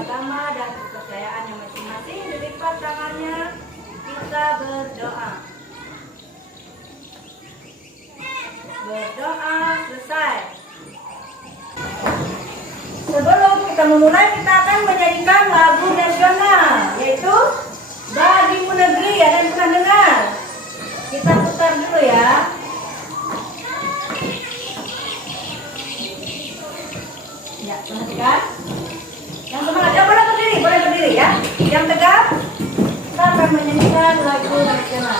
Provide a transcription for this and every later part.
agama dan kepercayaannya masing-masing. Dilipat tangannya, kita berdoa. Berdoa selesai. Sebelum kita memulai, kita akan menyanyikan lagu nasional, yaitu Bagimu Negeri. Ada yang pernah dengar? Kita putar dulu ya. Ya, perhatikan. Yang semangat, ya boleh berdiri ya. Yang tegap, kita akan menyanyikan lagu nasional.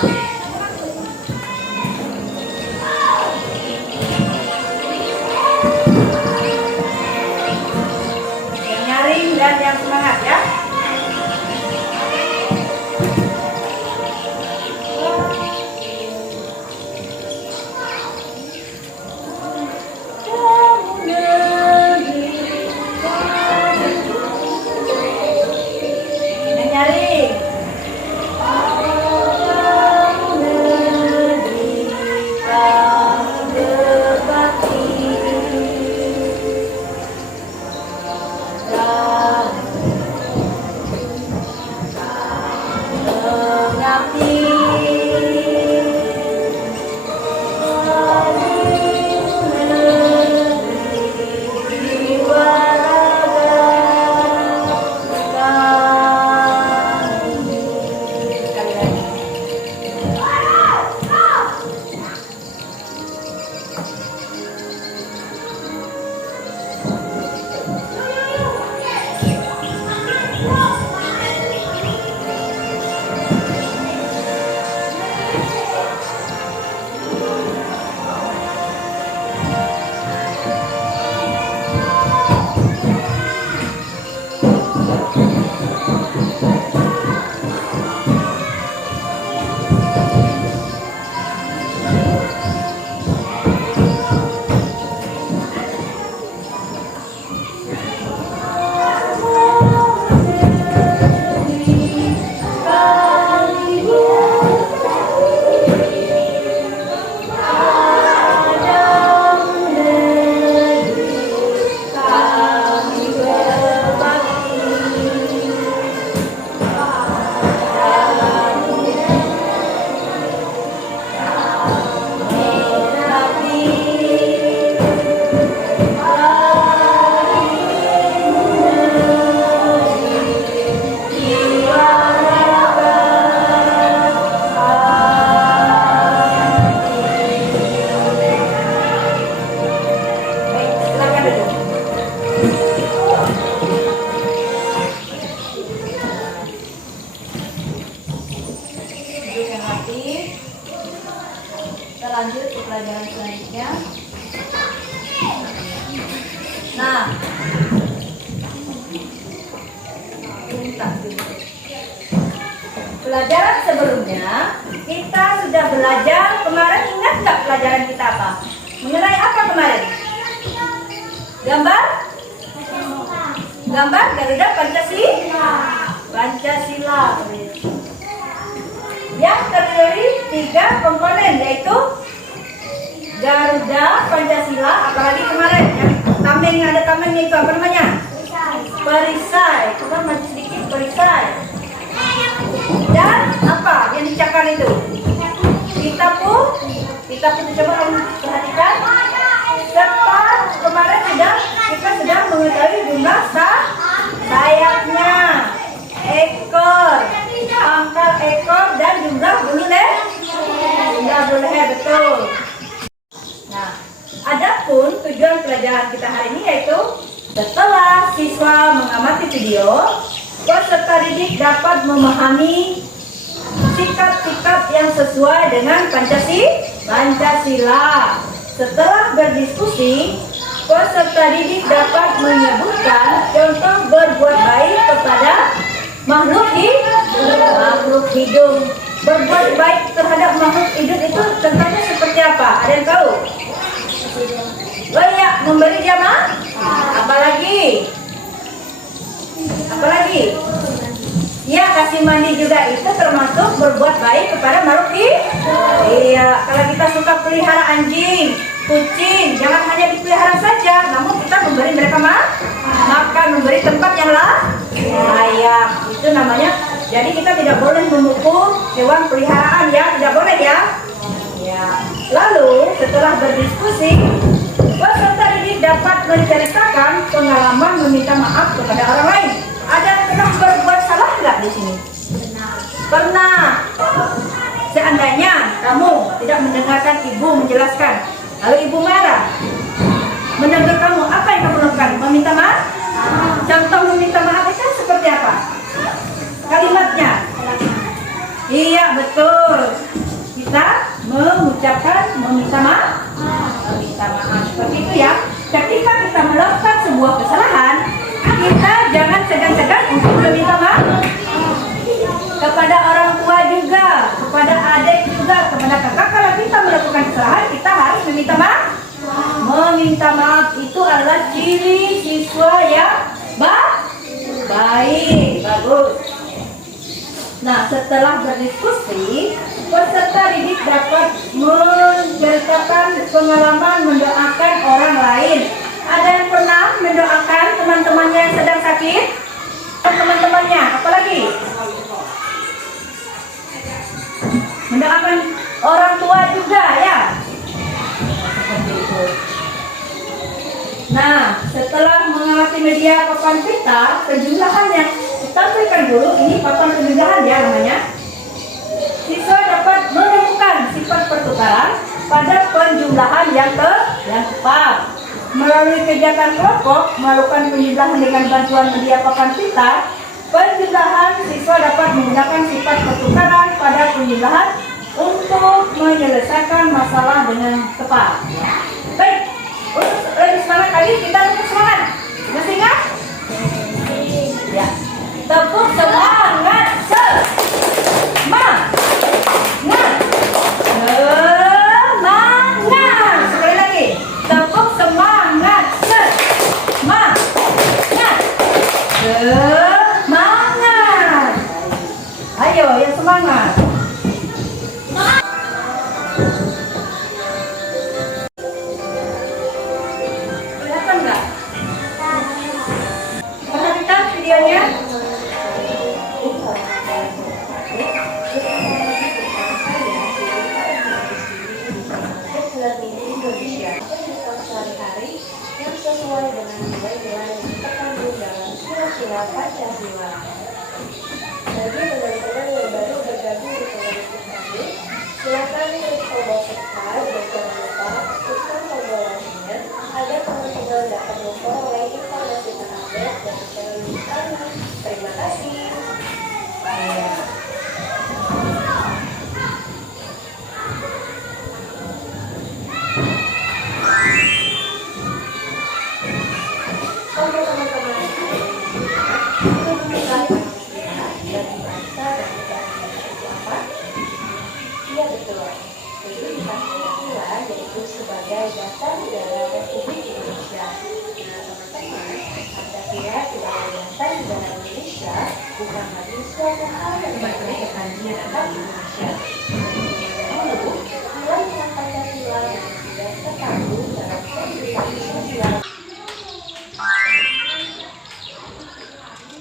Yang nyaring dan yang semangat ya. Kita lanjut ke pelajaran selanjutnya. Nah, pelajaran sebelumnya kita sudah belajar kemarin. Ingat nggak pelajaran kita apa? Mengenai apa kemarin? Gambar Garuda Pancasila. Yang terdiri 3 komponen, yaitu Garuda Pancasila, apalagi kemarin yang ada tamengnya itu apa namanya? Perisai. Coba maju sedikit, perisai. Dan apa yang dicakar itu? Kitapu coba kamu perhatikan. Serta kemarin kita sedang mengetahui jumlah sayapnya, ekor, pangkal ekor, dan jumlah bulu leher, betul. Nah, adapun tujuan pelajaran kita hari ini yaitu setelah siswa mengamati video, peserta didik dapat memahami sikap-sikap yang sesuai dengan Pancasila. Setelah berdiskusi, peserta didik dapat menyebutkan contoh berbuat baik kepada makhluk hidup. Berbuat baik terhadap makhluk hidup itu contohnya seperti apa? Ada yang tahu? Oh iya, memberi dia apalagi? Ya, kasih mandi juga itu termasuk berbuat baik kepada makhluk hidup. Iya, kalau kita suka pelihara anjing, kucing, jangan hanya dipelihara saja, namun kita memberi mereka makan, memberi tempat yang Jadi kita tidak boleh memukul hewan peliharaan ya, tidak boleh ya. Ya. Lalu setelah berdiskusi, peserta didik dapat menceritakan pengalaman meminta maaf kepada orang lain. Ada yang pernah berbuat salah nggak di sini? Pernah. Seandainya kamu tidak mendengarkan ibu menjelaskan, lalu ibu marah, menegur kamu, apa yang kamu lakukan? Meminta maaf? Contoh meminta maaf itu seperti apa? Kalimatnya? Iya, betul. Kita mengucapkan meminta maaf. Meminta maaf seperti itu ya. Ketika kita melakukan sebuah kesalahan, kita jangan segan-segan untuk meminta maaf kepada orang tua juga, kepada adik juga, kepada kakak. Kalau kita melakukan kesalahan, kita harus meminta maaf. Meminta maaf itu adalah ciri siswa yang baik, bagus. Nah, setelah berdiskusi, peserta didik dapat menceritakan pengalaman mendoakan orang lain. Ada yang pernah mendoakan teman-temannya yang sedang sakit? Teman-temannya, apalagi? Mendoakan orang tua juga ya. Seperti itu. Nah, setelah mengamati media papan pita, penjumlahan yang ditampilkan dulu, ini papan penjumlahan ya namanya. Siswa dapat menemukan sifat pertukaran pada penjumlahan yang tepat. Melalui kegiatan kelompok, melakukan penjumlahan dengan bantuan media papan pita, penjumlahan siswa dapat menggunakan sifat pertukaran pada penjumlahan untuk menyelesaikan masalah dengan tepat. Baik, untuk lebih semangat lagi, kita lebih semangat. Masih ingat? Ya. Tepuk semangat. Semangat. Semangat. Sekali lagi. Tepuk semangat. Semangat. Semangat. Ayo, yang semangat. Kelihatan nggak? Perhatikan videonya. Indonesia sehari-hari yang sesuai dengan nilai-nilai yang terkandung dalam sila-sila Pancasila. Bagi teman-teman yang baru bergabung di kelompok kami, silakan klik tombol subscribe dan jangan lupa aktifkan tombol loncengnya agar teman-teman dapat memperoleh informasi terupdate dari channel kami. Terima kasih. Untuk teman-teman dari bangsa dan negara itu apa? Iya betul. Jadi Pancasila yaitu sebagai dasar negara Republik Indonesia. Nah teman-teman, Pancasila sebagai dasar negara Indonesia bukan lagi suatu hal yang berbeda di Indonesia. Lalu, nilai Pancasila yang sudah terkandung dalam Konstitusi.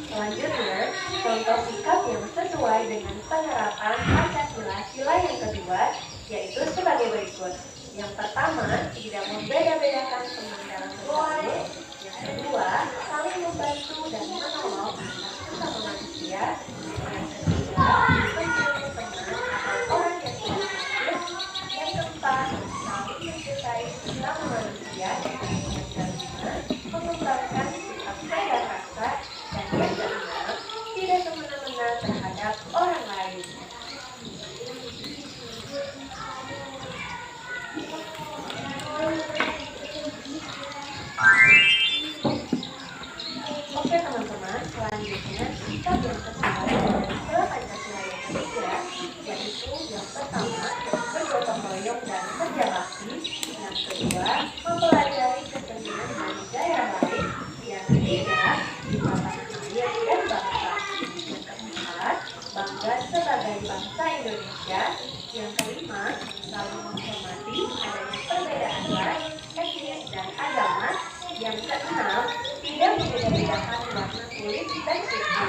Selanjutnya, contoh sikap yang sesuai dengan penerapan Pancasila sila yang kedua, yaitu sebagai berikut. Yang pertama, tidak membeda-bedakan teman dalam bergaul. Yang kedua, saling membantu dan menolong antar sesama manusia. Yang ketiga, mencintai teman atau orang yang sedang sakit. Yang keempat, saling mencintai sesama manusia. Yang kelima, mengembangkan sikap sadar rasa. Dan yang keenam, tidak semena-mena terhadap orang lain. Oke teman-teman, selanjutnya sikap yang sesuai dengan sila Pancasila yang ketiga, yaitu yang pertama, bergotong royong dan kerja bakti. Yang kedua, mempelajari kesenian dan budaya baik. Yang ketiga, tanah air dan bangsa. Yang keempat, bangga sebagai bangsa Indonesia. Yang kelima, saling menghormati adanya perbedaan ras, etnis, dan agama. Yang keenam, tidak membeda-bedakan warna kulit dan suku.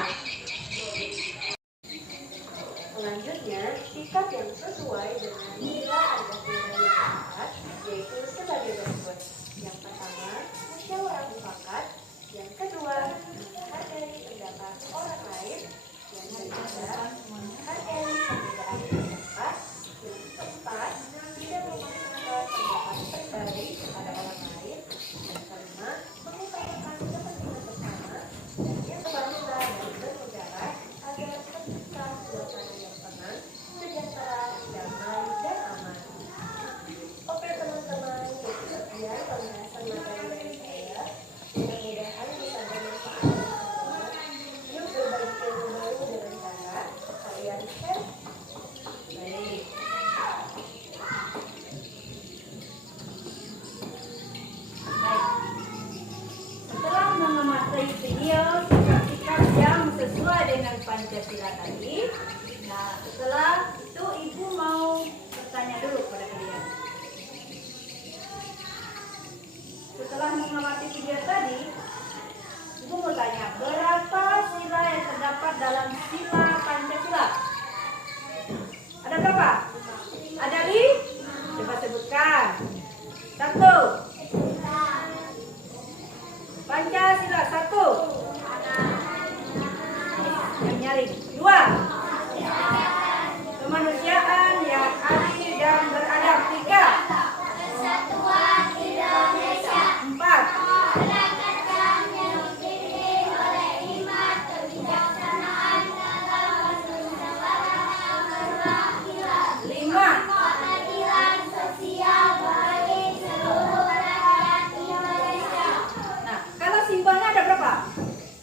yang Pancasila tadi. Nah, setelah itu Ibu mau bertanya dulu pada kalian. Setelah mengamati video tadi, Ibu mau tanya, berapa sila yang terdapat dalam sila Pancasila? Ada berapa? Ada li? Coba sebutkan. 1. Pancasila 1. Yang nyaring. 2. Kemanusiaan yang adil dan beradab. 3. Persatuan Indonesia. 4. Rakyat yang dipimpin oleh hikmat, kebijaksanaan, dalam kesetaraan perwakilan. 5. Keadilan sosial bagi seluruh rakyat Indonesia. Nah, kalau simbolnya ada berapa?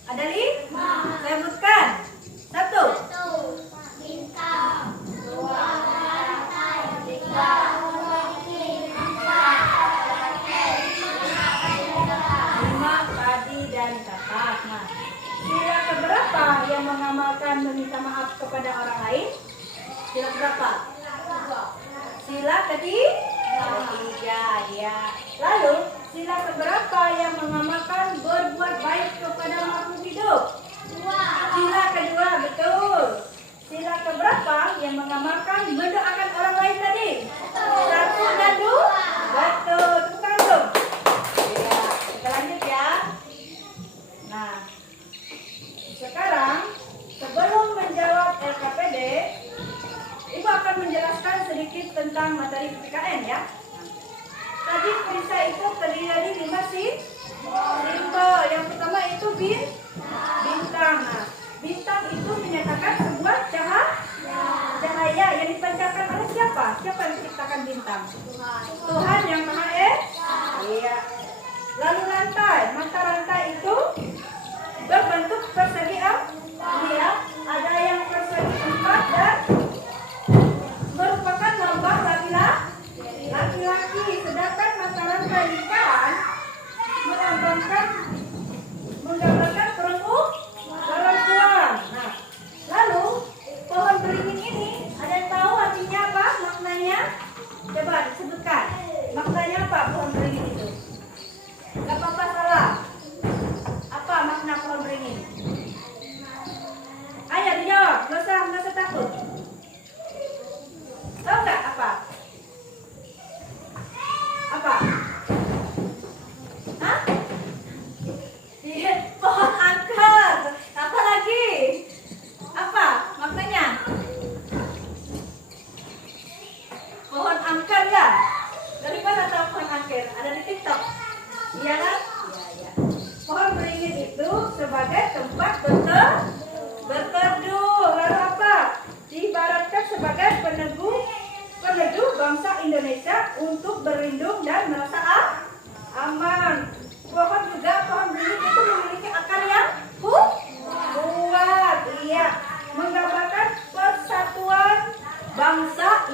Ada li? Saya sebutkan. 1. 1. Bintang. 2. Rantai. 3. Pemimpin. 4. Rakyat. 5. Padi dan katak. Nah, sila keberapa yang mengamalkan meminta maaf kepada orang lain? Sila keberapa? Sila ketiga, ya. Lalu, sila keberapa yang mengamalkan berbuat baik kepada makhluk hidup? 2. Sila kedua, betul. Sila keberapa yang mengamalkan mendoakan orang lain tadi? 1 dan 2? Betul. Tepuk tangan dong. Ya, kita lanjut ya. Nah, sekarang sebelum menjawab LKPD, Ibu akan menjelaskan sedikit tentang materi PPKN ya. Tadi perisa itu terdiri dari 5 simbol. Yang pertama itu bintang. Nah, bintang itu menyatakan sebuah cahaya yang dipancarkan oleh siapa? Siapa yang menciptakan bintang? Tuhan yang Maha Esa. Iya. Lalu rantai, mata rantai itu berbentuk persegi ya. Ada yang persegi 4 dan merupakan lambang laki-laki. Sedangkan mata rantai lingkaran menggambarkan perempuan. Nah, lalu pohon beringin ini ada yang tahu artinya apa? Maknanya? Coba disebutkan. Maknanya apa pohon beringin itu? Gak apa-apa salah. Apa makna pohon beringin? Ayo dijawab, nggak usah takut. Tahu nggak apa? Apa? Hah? Iya, pohon angker. Apa lagi? Apa maknanya? Pohon angker ya? Dari mana tahu pohon angker? Ada di TikTok. Iya kan? Iya. Pohon beringin itu sebagai tempat berteduh. Lalu apa? Diibaratkan sebagai peneduh bangsa Indonesia untuk berlindung dan merasa aman. Pohon beringin itu memiliki akar yang kuat. Iya, menggambarkan persatuan bangsa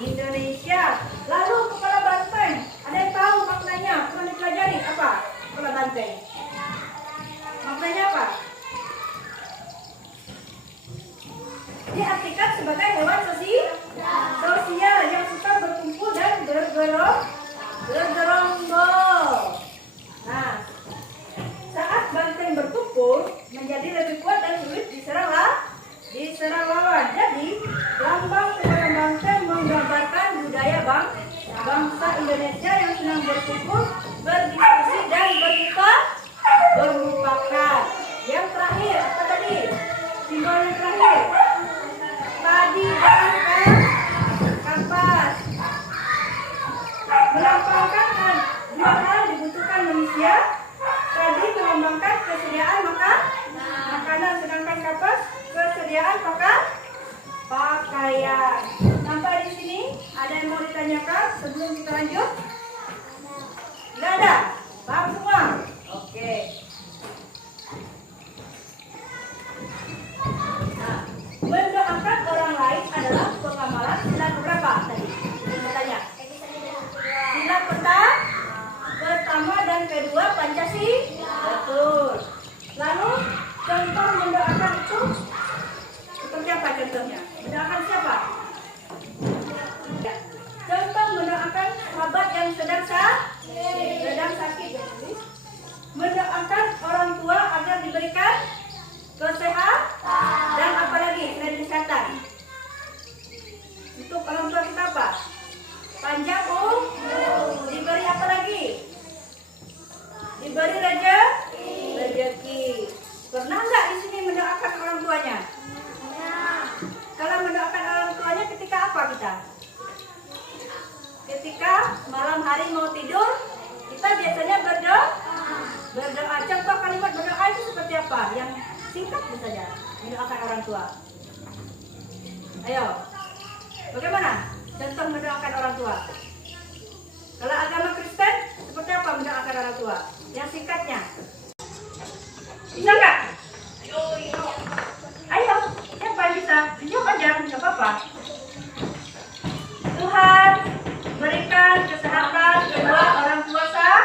Indonesia. Lalu kepala banteng, ada yang tahu maknanya? Pernah dipelajari apa? Kepala banteng. Maknanya apa? Diartikan sebagai hewan sosial yang suka berkumpul dan bergerombol. Nah, saat banteng berkumpul menjadi lebih kuat dan sulit diserang lawan. Jadi, lambang kepala banteng menggambarkan budaya bangsa Indonesia yang senang berkumpul, berdiskusi dan bermufakat. Yang terakhir, apa tadi? Simbol yang terakhir. Padi dan kapas. Melambangkan dua hal dibutuhkan manusia. Tadi melambangkan kesediaan makanan, sedangkan kapas kesediaan pakaian. Sampai di sini ada yang mau ditanyakan sebelum kita lanjut? Nggak ada? Paham semua? Oke. Nah, mendoakan orang lain adalah pengamalan sila berapa tadi? Tanya. Sila pertama dan kedua Pancasila. Betul. Lalu contoh mendoakan itu apa? Yang singkat saja mendoakan orang tua. Ayo, bagaimana contoh mendoakan orang tua? Kalau agama Kristen, seperti apa mendoakan orang tua? Yang singkatnya, bisa nggak? Ayo, siapa yang bisa? Jawab aja, nggak apa-apa. Tuhan berikan kesehatan kedua orang tua sah.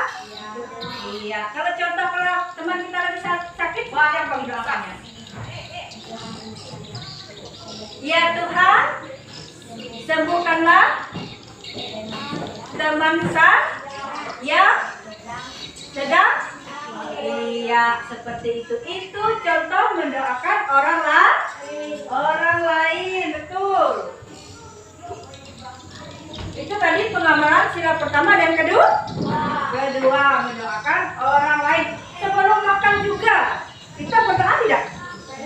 Iya. Kalau contoh kalau teman kita lagi sakit, siapa mendoakannya? Ya Tuhan, sembuhkanlah teman saya yang sedang. Iya, seperti itu. Itu contoh mendoakan orang lain, betul. Itu tadi pengamalan sila pertama dan kedua mendoakan orang lain. Sebelum makan juga kita berdoa tidak?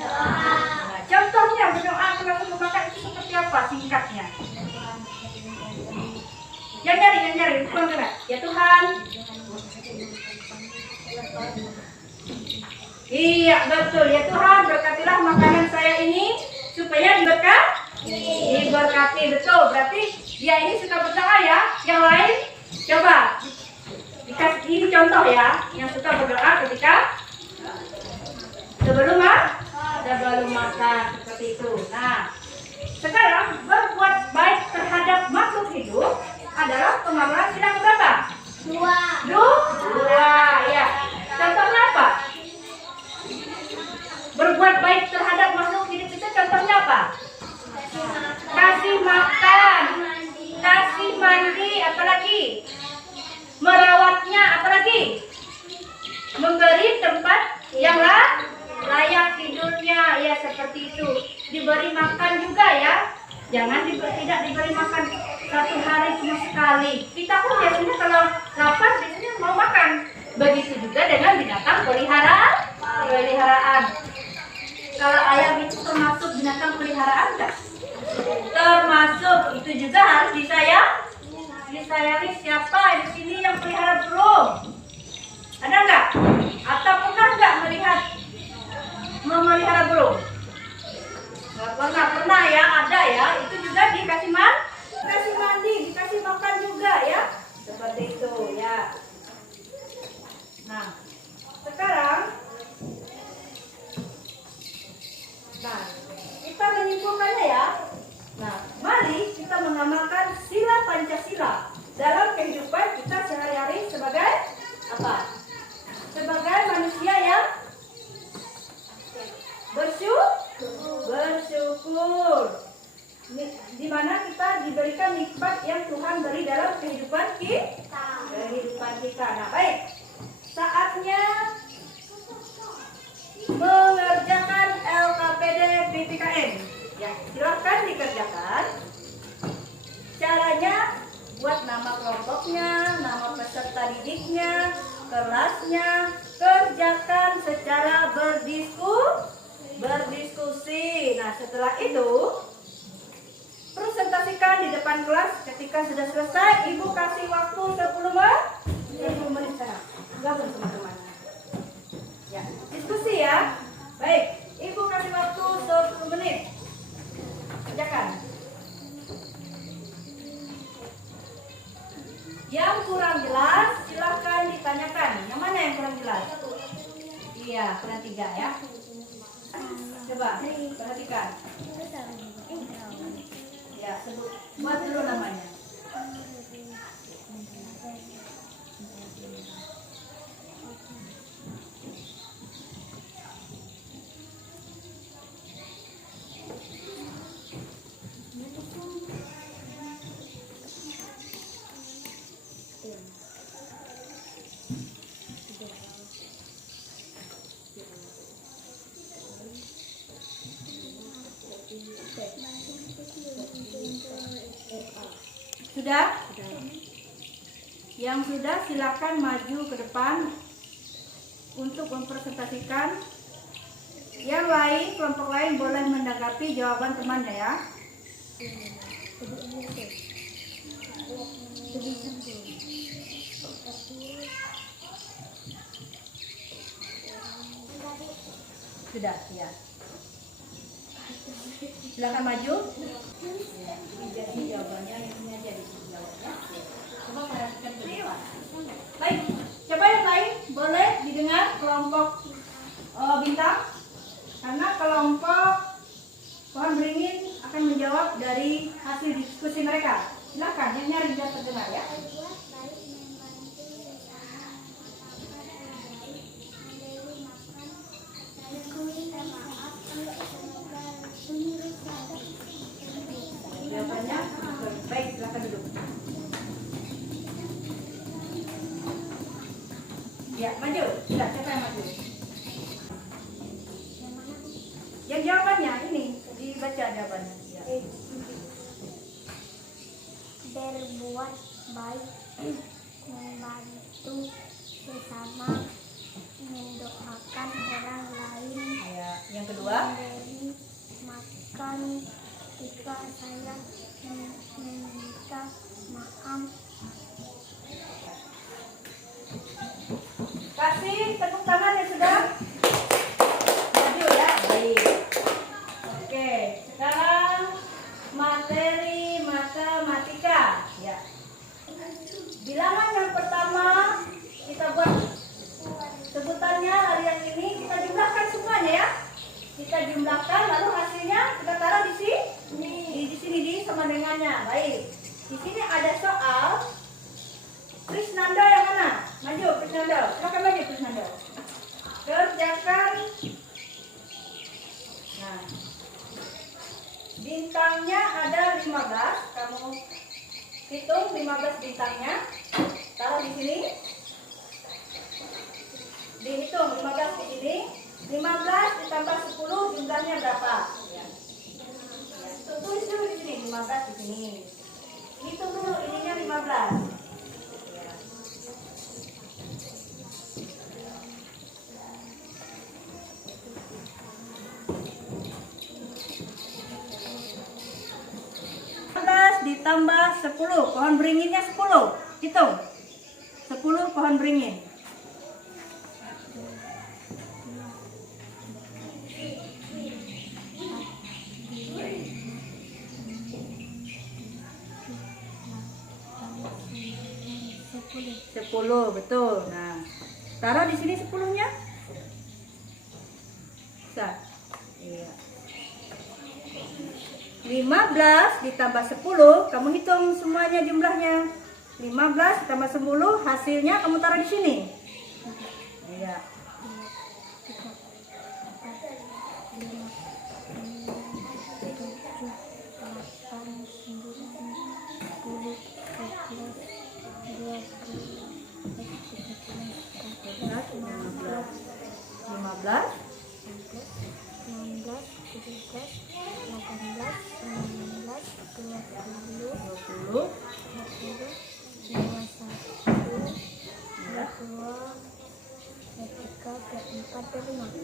Nah, contohnya berdoa sebelum makan itu seperti apa singkatnya? Yang nyari, bukan kena. Ya Tuhan. Iya betul, ya Tuhan berkatilah makanan saya ini supaya diberkati, betul. Berarti dia ini suka berdoa ya. Yang lain coba dikasih ini contoh ya, yang suka berdoa ketika sebelum makan seperti itu. Nah, sekarang berbuat baik terhadap makhluk hidup adalah pengamalan sila berapa? Dua, ya. Contohnya apa? Berbuat baik terhadap makhluk hidup itu contohnya apa? Kasih makan, kasih mandi, apalagi? Merawatnya, apalagi? Memberi tempat yang layak tidurnya, ya seperti itu. Diberi makan juga ya. Jangan tidak diberi makan satu hari cuma sekali. Kita pun biasanya kalau lapar biasanya mau makan. Begitu juga dengan binatang peliharaan. Kalau ayam itu termasuk binatang peliharaan enggak? Termasuk. Itu juga harus disayangi. Siapa di sini yang pelihara burung? Ada enggak? Atau pernah enggak memelihara burung? Pernah ya, ada ya. Itu juga dikasih mandi, dikasih makan juga ya. Seperti itu ya. Nah, sekarang kita menyimpulkannya ya. Nah, mari kita mengamalkan sila Pancasila dalam kehidupan kita sehari-hari sebagai apa? Sebagai manusia yang bersyukur. Di mana kita diberikan nikmat yang Tuhan beri dalam kehidupan kita. Nah, baik. Saatnya mengerjakan LKPD BPKN. Ya, silakan dikerjakan. Caranya buat nama kelompoknya, nama peserta didiknya, kelasnya, kerjakan secara berdiskusi. Nah, setelah itu presentasikan di depan kelas. Ketika sudah selesai, Ibu kasih waktu 10 menit. Gabung teman-teman. Ya, diskusi ya. Baik, Ibu kasih waktu 10 menit. Kerjakan. Yang kurang jelas silahkan ditanyakan. Yang mana yang kurang jelas? Iya, kurang 3 ya. Coba perhatikan. Ya, buat dulu namanya. Sudah? Yang sudah silakan maju ke depan untuk mempresentasikan. Yang lain, kelompok lain boleh menanggapi jawaban temannya ya. Sudah, ya. Silakan maju. Jadi jawabannya ini aja dijawabnya. Coba perhatikan ke depan. Baik, coba yang lain boleh didengar kelompok bintang, karena kelompok pohon beringin akan menjawab dari hasil diskusi mereka. Silakan yang nyari biar terdengar ya. Berbuat baik membantu sesama, mendewi makan, minta maaf, semoga menurut Jawabannya baik, silakan duduk. Ya, maju. Sudah, siapa yang maju? Yang jawabannya ini dibaca jawabannya. Ya. berbuat baik, membantu sesama, mendoakan orang lain, Ya, yang kedua. memberi makan jika saya meminta maaf. Kasih tepuk tangan ya sudah. Maju ya. Baik. Oke, sekarang materi matematika. Ya. Bilangan yang pertama kita buat sebutannya hari yang ini kita jumlahkan semuanya ya. Kita jumlahkan lalu hasilnya kita taruh di sini. Di sini di sama dengannya. Baik. Di sini ada soal. Krisnanda yang mana? Maju Krisnanda. Silakan maju Krisnanda. Kerjakan. Nah. Bintangnya ada 15. Kamu hitung 15 bintangnya. Taruh di sini. Dihitung 15 di sini. 15 ditambah 10 jumlahnya berapa? Ya. Tulis dulu di sini 15 di sini. Hitung dulu ininya 15. Ditambah 10, pohon beringinnya 10. Hitung. 10 pohon beringin. Sepuluh, betul. Nah, taruh di sini 10-nya. Bisa. Iya. 15 ditambah 10, kamu hitung semuanya jumlahnya. 15 ditambah 10, hasilnya kamu taruh di sini. Iya.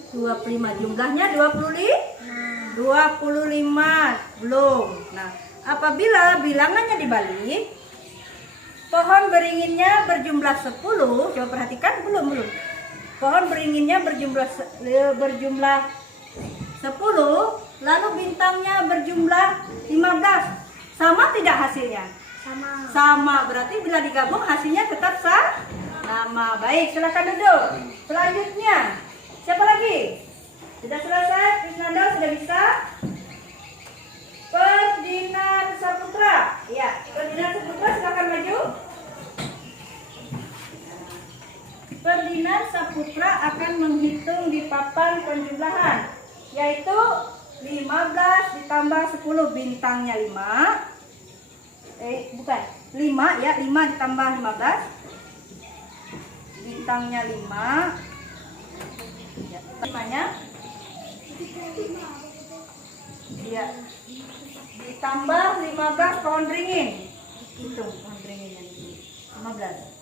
Dua puluh lima jumlahnya 25 belum. Nah, apabila bilangannya dibalik, pohon beringinnya berjumlah 10. Coba perhatikan, belum. Pohon beringinnya berjumlah 10, lalu bintangnya berjumlah 15. Sama tidak hasilnya? Sama, berarti bila digabung hasilnya tetap sama. Baik, silakan duduk. Selanjutnya, siapa lagi? Sudah selesai? Krisnanda sudah bisa? Ferdinand Saputra. Ya, Ferdinand Saputra silakan maju. Ferdinand Saputra akan menghitung di papan penjumlahan, yaitu 15 ditambah 10, bintangnya 5. 5 ya, 5 ditambah 15. Bintangnya 5. Ya, temanya. Ya. Ditambah 15 pohon beringin. Hitung pohon beringinnya. 15.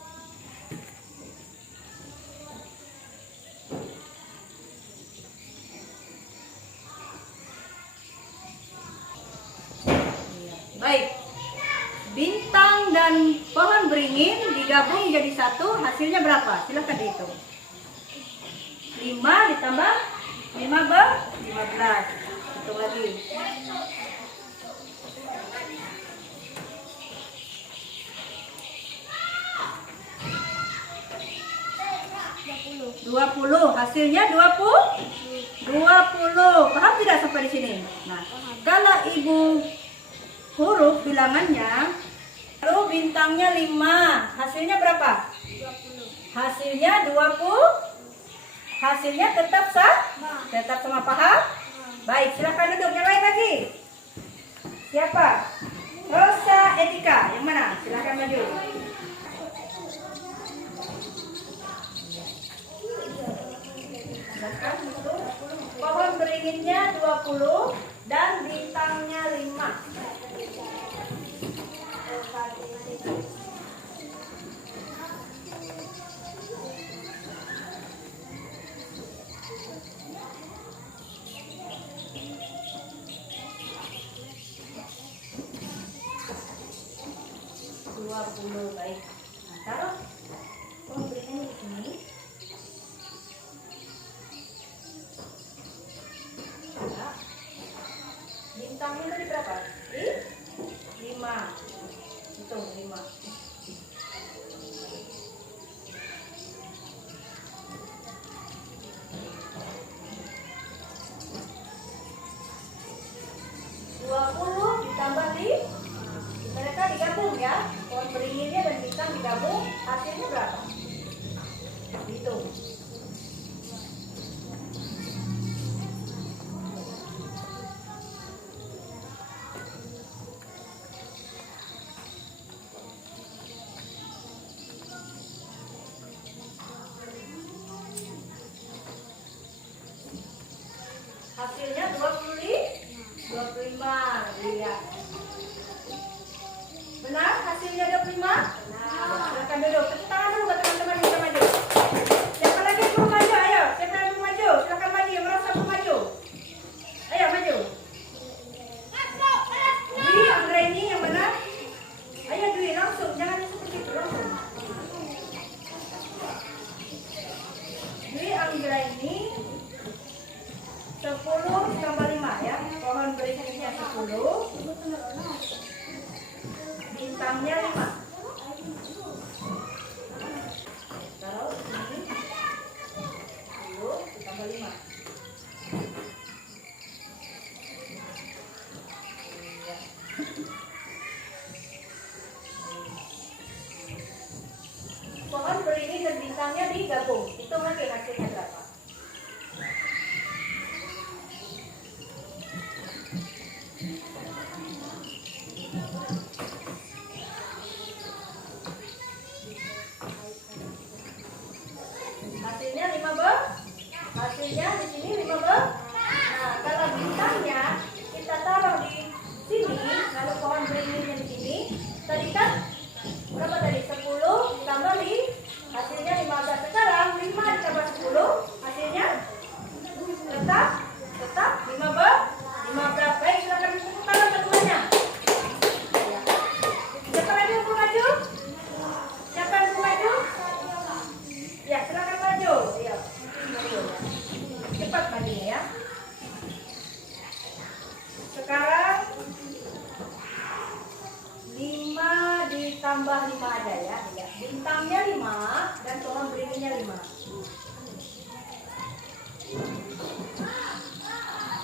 Baik, bintang dan pohon beringin digabung jadi satu, hasilnya berapa? Silahkan dihitung. 5 ditambah 15. Hitung lagi. 20. Hasilnya 20. Paham tidak sampai di sini? Nah, kalau ibu huruf bilangannya, lalu bintangnya 5, hasilnya berapa? 20. Hasilnya 20. Hasilnya tetap sama, paham? Baik, silakan duduk. Yang lain lagi. Siapa? Rosa Etika. Yang mana? Silakan maju. Pohon beringinnya 20 dan bintangnya 5. Baik. Nah, taruh pohon beringin di sini. Bintangnya tadi berapa? 5. Hitung 5. Ditambah mereka digabung ya. Pohon beringinnya dan bintang digabung, hasilnya berapa? Hitung. Hasilnya 25. Lihat. Benar? Hasilnya 25? Benar. Silakan duduk. Tepuk tangan dulu buat teman-teman yang maju. Siapa lagi yang belum maju? Ayo, siapa yang belum maju? Silakan maju. Yang merasa belum maju. Ayo maju. Dwi, Anggraini yang mana? Ayo Dwi, langsung. Jangan seperti itu, langsung. Dwi, Anggraini 10 tambah 5 ya. Pohon beringinnya 10. Bintangnya 5. Taruh sini. 10 ditambah 5. Ya. Pohon beringin dan bintangnya digabung. Hitung lagi hasilnya berapa? Hasilnya 15. Hasilnya di sini 15. Nah, kalau bintangnya kita taruh di sini, lalu pohon beringinnya di sini, tadi kan berapa tadi? 10 ditambah 5. Hasilnya 15. Sekarang 5 ditambah 10, hasilnya tetap 15. Baik, silakan tepuk tangan teman-temannya. Siapa lagi yang mau maju? Siapa yang mau maju? Ya, silakan maju. Iya. Cepat majunya ya. Sekarang 5 ditambah 5 aja ya. Bintangnya 5 dan pohon beringinnya 5.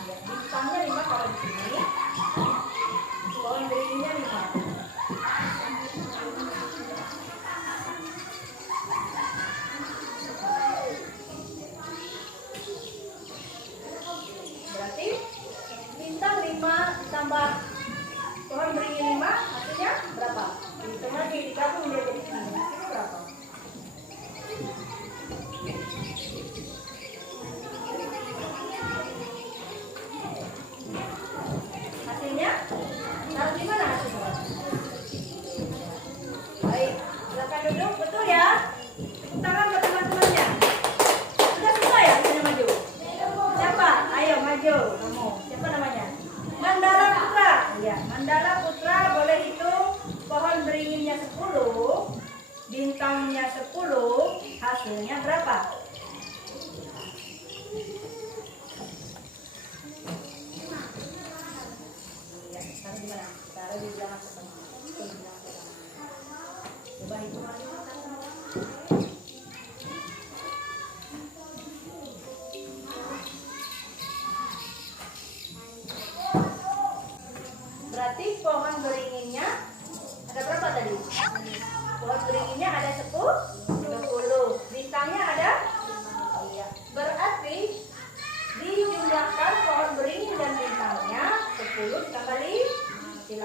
Ya, bintangnya 5 kalau di sini. Pohon beringinnya 5. Berarti bintang 5 ditambah pohon beringin 5, hasilnya berapa? Hitung lagi, digabung dia jadi 9. Hasilnya berapa? Hasilnya? Taruh di mana hasilnya? Baik, silakan duduk, betul ya? Tepuk tangan buat teman-temannya. Sudah selesai ya hasilnya maju? Siapa? Ayo maju. Kamu. Siapa namanya? Mandala Putra. Iya, Mandala Putra boleh hitung pohon beringinnya 10, bintangnya 10, hasilnya berapa?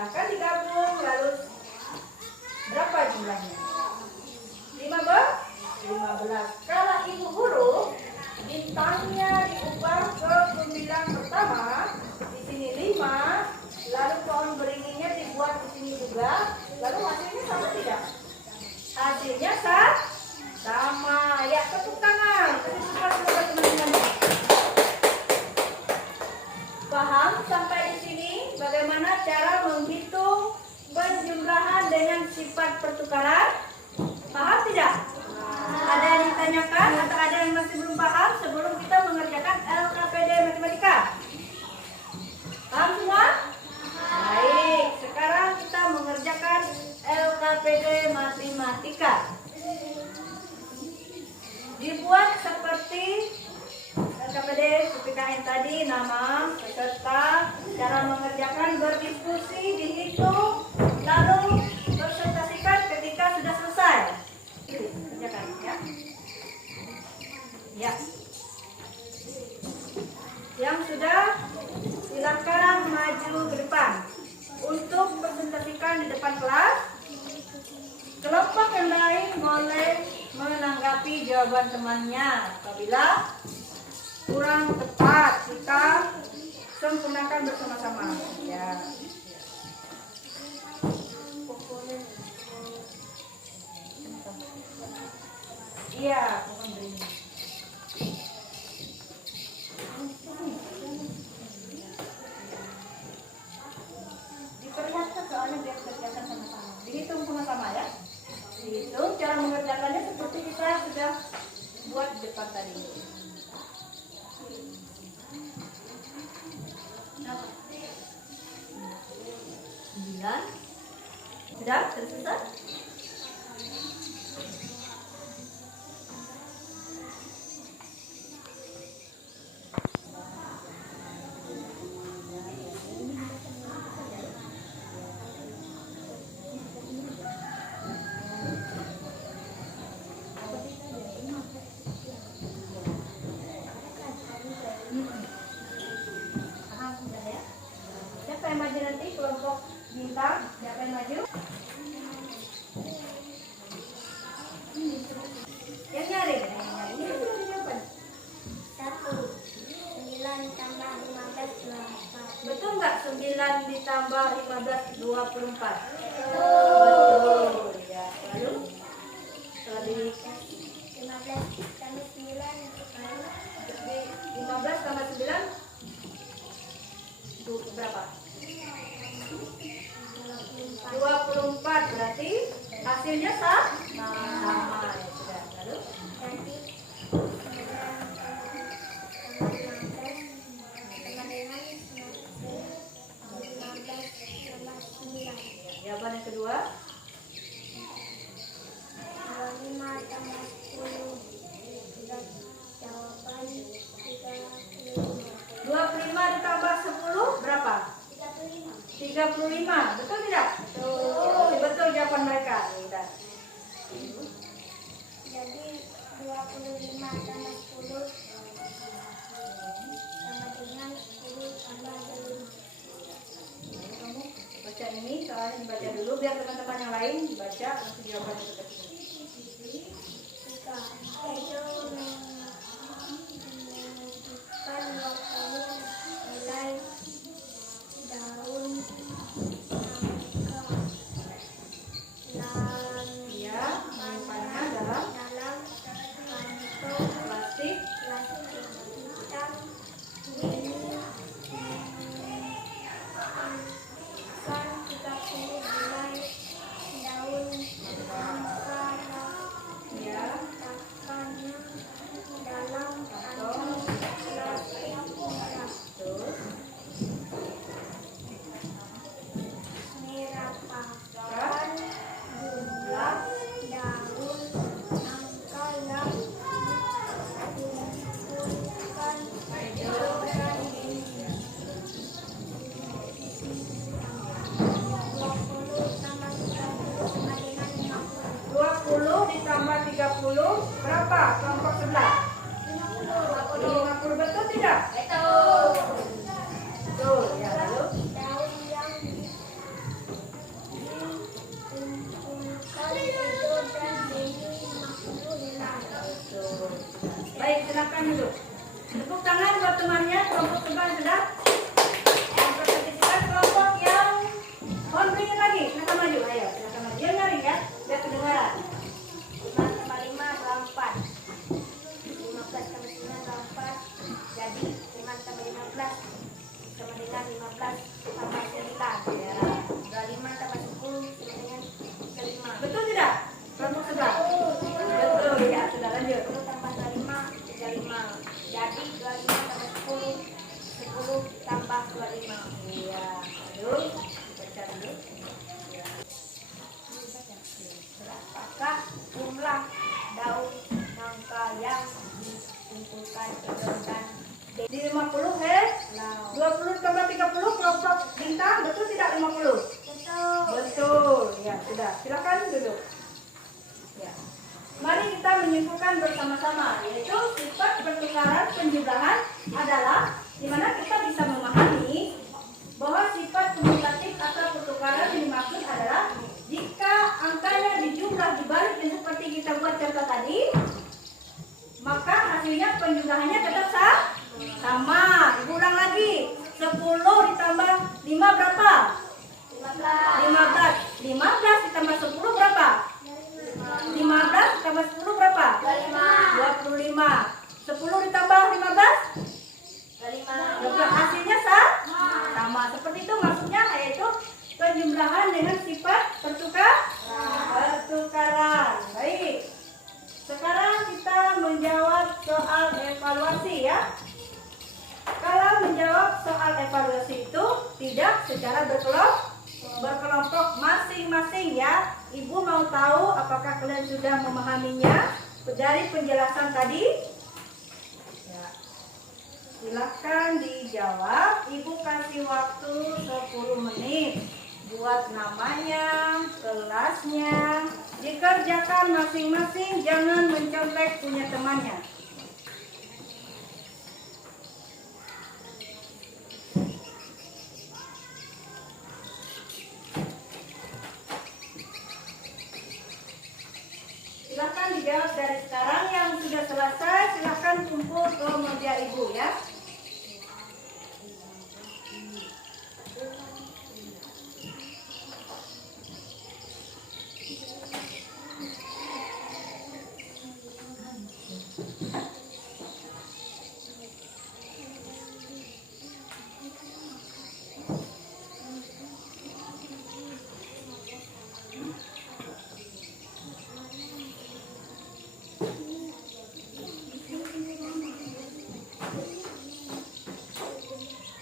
Silahkan digabung, lalu berapa jumlahnya? 15. Kalau ibu guru bintangnya diubah ke pembilang pertama, di sini 5, lalu pohon beringinnya dibuat di sini juga, lalu hasilnya sama tidak? Hasilnya sama. Ya, tepuk tangan. Teman-teman. Paham sampai di sini bagaimana cara menghitung penjumlahan dengan sifat pertukaran? Paham tidak? Ada yang ditanyakan atau ada yang masih belum paham sebelum kita mengerjakan LKPD matematika? Paham semua? Baik, sekarang kita mengerjakan LKPD matematika. Dibuat seperti LKPD PKN tadi, nama, peserta, cara mengerjakan, berdiskusi, dihitung, lalu presentasikan ketika sudah selesai. Kerjakan ya. Ya. Yang sudah silakan maju ke depan untuk presentasikan di depan kelas. Kelompok yang lain boleh menanggapi jawaban temannya. Apabila kurang tepat, kita sempurnakan bersama-sama. Ya. Iya, diperlihatkan soalnya biar kerjakan sama-sama. Dihitung sama-sama ya. Dihitung cara mengerjakannya seperti kita sudah buat di depan tadi. Sudah selesai? Siapa yang maju nanti kelompok bintang? Siapa yang maju? Yang nyari? Ini sudah jawaban. 1. 9 tambah 15 24. Betul nggak 9 ditambah 15 24? Betul. Betul. Ya. Lalu setelah di 15 tambah 9 15 tambah 9 itu berapa? 24. Berarti hasilnya sama. Ya sudah. Lalu berarti 9 jawaban yang kedua 25 tambah 10. Jawaban 35. 25 ditambah 10 berapa? 35. Betul tidak? Betul. Betul jawaban mereka. Sudah. Jadi 25 tambah 10 sama dengan 10 tambah 5. Kamu baca ini, soalnya dibaca dulu biar teman-teman yang lain dibaca langsung jawabannya seperti ini. Jika itu menentukan waktu nilai daun Ya, menyimpannya dalam dalam kantong plastik. plastik hitam ini kan 30 helai daun 50 20 tambah 30 kelompok bintang, betul tidak 50? Betul. Betul. Ya, sudah. Silakan duduk. Ya. Mari kita menyimpulkan bersama-sama, yaitu sifat pertukaran penjumlahan adalah di mana kita bisa memahami bahwa sifat komutatif atau pertukaran yang dimaksud adalah jika angkanya dijumlah dibalik yang seperti kita buat contoh tadi, maka hasilnya penjumlahannya tetap sama. Ibu ulang lagi. 10 ditambah 5 berapa? 15. 15 ditambah 10 berapa? 15 ditambah 10 berapa? 25. 10 ditambah 15? 25. Hasilnya sama. Seperti itu maksudnya, yaitu penjumlahan dengan sifat pertukaran. Baik. Sekarang kita menjawab soal evaluasi ya. Kalau menjawab soal evaluasi itu tidak secara berkelompok masing-masing ya. Ibu mau tahu apakah kalian sudah memahaminya dari penjelasan tadi? Ya. Silakan dijawab. Ibu kasih waktu 10 menit buat namanya, kelasnya. Dikerjakan masing-masing, jangan mencontek punya temannya. Silakan dijawab dari sekarang. Yang sudah selesai silakan kumpul ke meja ibu ya.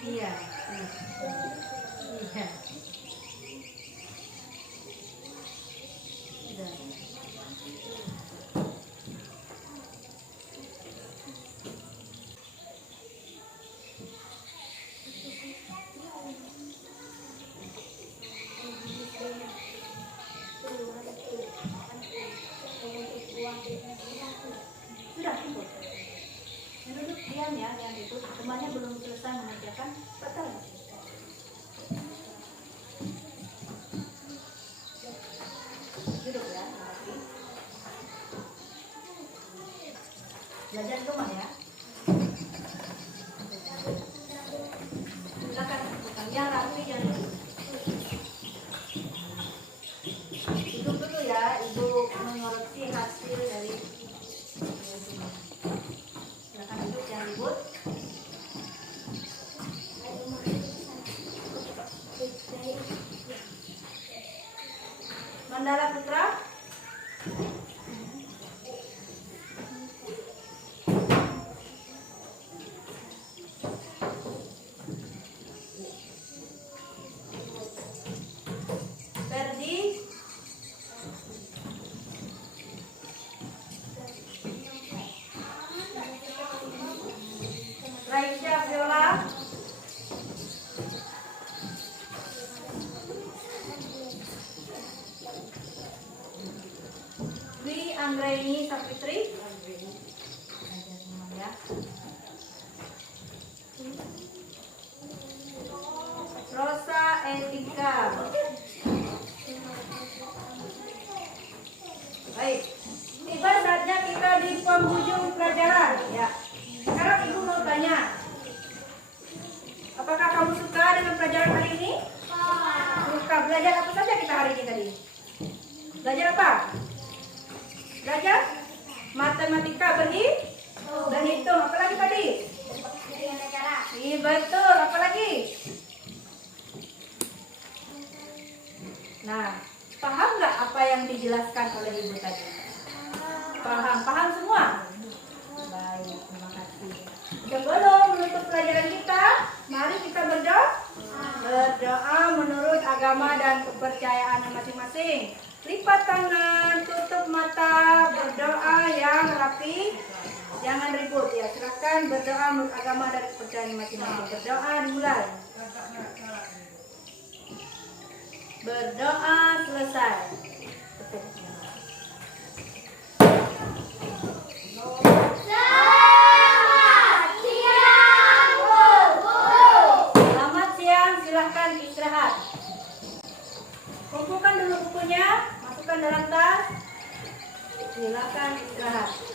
Iya. Iya. Sudah. Sudah cukup. Yang duduk diam ya, yang itu temannya belum selesai mengerjakan, betul. Duduk ya, makasih. Belajar di rumah ya. Silakan bukan yang rapi jangan duduk. Duduk dulu ya, ibu mengoreksi hasil dari silakan duduk, jangan ribut. Mandala Putra. Ferdi. Raisya Viola. Dwi Anggraini Sapitri. Ya. Rosa Etika. Baik. Tiba saatnya kita di penghujung pelajaran ya. Sekarang ibu mau tanya, apakah kamu suka dengan pelajaran hari ini? Suka. Belajar apa saja kita hari ini tadi? Belajar apa? Belajar matematika, berhitung. Apa lagi tadi? Iya betul. Apa lagi? Nah, paham nggak apa yang dijelaskan oleh ibu tadi? Paham semua? Baik, terima kasih. Sebelum menutup pelajaran kita, mari kita berdoa menurut agama dan kepercayaan masing-masing. Lipat tangan, tutup mata, berdoa yang rapi, jangan ribut ya. Silakan. silakan berdoa menurut agama dan kepercayaan masing-masing. Berdoa dimulai. Berdoa selesai. Selamat siang, silahkan istirahat. Kumpulkan dulu bukunya, masukkan dalam tas. Silakan istirahat.